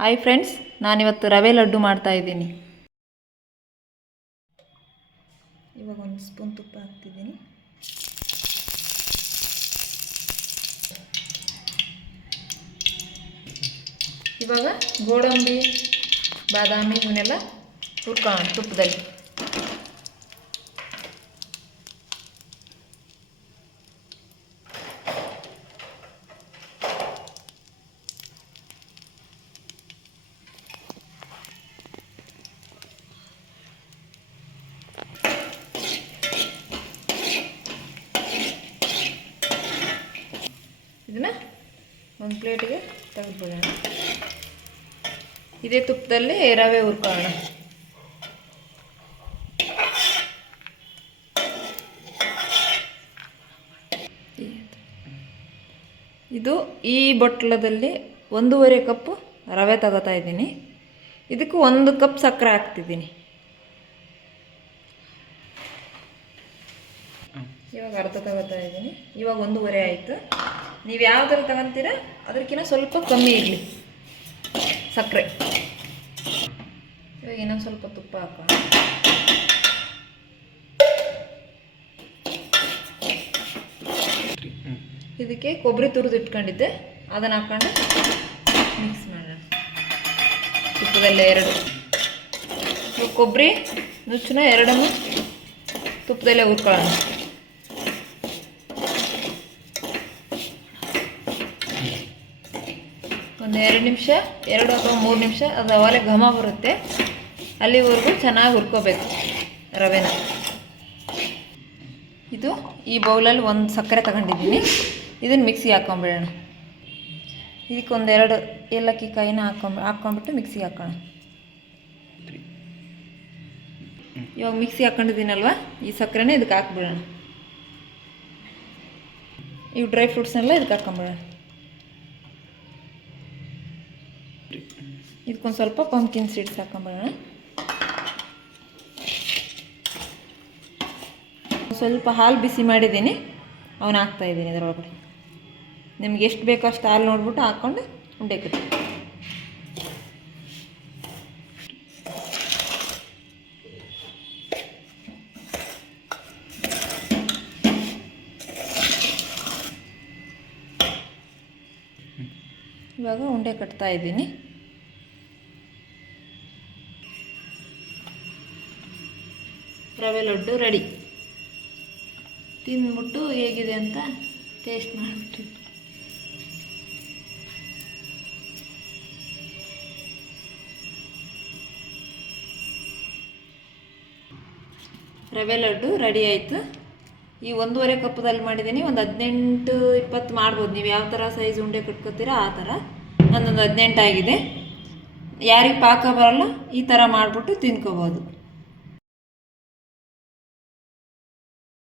Hi friends, ನಾನಿವತ್ತು ರವೆ ಲಡ್ಡು ಮಾಡ್ತಾ ಇದ್ದೀನಿ. ಇವಾಗ ಒಂದು ಸ್ಪೂನ್ ತುಪ್ಪ ಹಾಕ್ತಿದ್ದೀನಿ. ಇವಾಗ ಗೋಡಂಬಿ, ಬಾದಾಮಿ ಇವನ್ನೆಲ್ಲ ಹುರ್ಕೊಳ್ಳೋಣ ತುಪ್ಪದಲ್ಲಿ. ಇದನ್ನು ಒಂದು ಪ್ಲೇಟಿಗೆ ತೆಗೆದುಬಿಡೋಣ. ಇದೇ ತುಪ್ಪದಲ್ಲಿ ರವೆ ಹುರ್ಕೊಳ್ಳೋಣ. ಇದು ಈ ಬೊಟ್ಲದಲ್ಲಿ 1.5 ಕಪ್ ರವೆ ತಗೋತಾ ಇದ್ದೀನಿ. ಇದಕ್ಕೆ 1 ಕಪ್ ಸಕ್ಕರೆ ಹಾಕ್ತಿದ್ದೀನಿ. ಇವಾಗ ಅರ್ಧ ತಗೋತಾ ಇದ್ದೀನಿ. ಇವಾಗ 1.5 ಆಯಿತು. ನೀವು ಯಾವುದರ ತಗೊಂತೀರ ಅದಕ್ಕಿಂತ ಸ್ವಲ್ಪ ಕಮ್ಮಿ ಇರಲಿ ಸಕ್ಕರೆ. ಇವಾಗ ಇನ್ನೊಂದು ಸ್ವಲ್ಪ ತುಪ್ಪ ಹಾಕೋಣ. ಇದಕ್ಕೆ ಕೊಬ್ಬರಿ ತುರಿದು ಇಟ್ಕೊಂಡಿದ್ದೆ, ಅದನ್ನು ಹಾಕ್ಕೊಂಡು ಮಿಕ್ಸ್ ಮಾಡೋಣ. ತುಪ್ಪದಲ್ಲೇ 2 ಕೊಬ್ಬರಿ ನುಚ್ಚನ್ನ 2 ತುಪ್ಪದಲ್ಲೇ ಹುರ್ಕೊಳ್ಳೋಣ. ಒಂದು 2 ನಿಮಿಷ, 2 ಅಥವಾ 3 ನಿಮಿಷ ಅದು ಅವಾಗಲೇ ಘಮ ಬರುತ್ತೆ, ಅಲ್ಲಿವರೆಗೂ ಚೆನ್ನಾಗಿ ಹುರ್ಕೋಬೇಕು ರವೆನ. ಇದು ಈ ಬೌಲಲ್ಲಿ 1 ಸಕ್ಕರೆ ತಗೊಂಡಿದ್ದೀನಿ. ಇದನ್ನು ಮಿಕ್ಸಿಗೆ ಹಾಕ್ಕೊಂಬಿಡೋಣ. ಇದಕ್ಕೆ 1-2 ಏಲಕ್ಕಿ ಕಾಯಿನ ಹಾಕ್ಕೊಂಬಿಟ್ಟು ಮಿಕ್ಸಿಗೆ ಹಾಕೋಣ. ಇವಾಗ ಮಿಕ್ಸಿಗೆ ಹಾಕ್ಕೊಂಡಿದ್ದೀನಲ್ವ, ಈ ಸಕ್ಕರೆನೇ ಇದಕ್ಕೆ ಹಾಕ್ಬಿಡೋಣ. ಇವು ಡ್ರೈ ಫ್ರೂಟ್ಸ್ನೆಲ್ಲ ಇದಕ್ಕೆ ಹಾಕ್ಕೊಂಬಿಡೋಣ. ಇದಕ್ಕೊಂದು ಸ್ವಲ್ಪ ಪಂಪ್ಕಿನ್ ಸೀಡ್ಸ್ ಹಾಕ್ಕೊಂಬಿಡೋಣ. ಸ್ವಲ್ಪ ಹಾಲು ಬಿಸಿ ಮಾಡಿದ್ದೀನಿ, ಅವನ್ನ ಹಾಕ್ತಾಯಿದ್ದೀನಿ ಇದರೊಳಗಡೆ. ನಿಮ್ಗೆ ಎಷ್ಟು ಬೇಕೋ ಅಷ್ಟು ಹಾಲು ನೋಡ್ಬಿಟ್ಟು ಹಾಕ್ಕೊಂಡು ಉಂಡೆ ಕಟ್ಟಿ. ಇವಾಗ ಉಂಡೆ ಕಟ್ತಾ ಇದ್ದೀನಿ. ರವೆ ಲಡ್ಡು ರೆಡಿ. ತಿಂದ್ಬಿಟ್ಟು ಹೇಗಿದೆ ಅಂತ ಟೇಸ್ಟ್ ಮಾಡಿಬಿಟ್ಟು. ರವೆ ಲಡ್ಡು ರೆಡಿ ಆಯಿತು. ಈ 1.5 ಕಪ್ಪದಲ್ಲಿ ಮಾಡಿದ್ದೀನಿ. ಒಂದು 18-20 ಮಾಡ್ಬೋದು. ನೀವು ಯಾವ ಥರ ಸೈಜ್ ಉಂಡೆ ಕಟ್ಕೋತೀರ ಆ ಥರ. ಒಂದೊಂದು 18 ಆಗಿದೆ. ಯಾರಿಗೆ ಪಾಕ ಬರೋಲ್ಲ ಈ ಥರ ಮಾಡಿಬಿಟ್ಟು ತಿನ್ಕೋಬೋದು.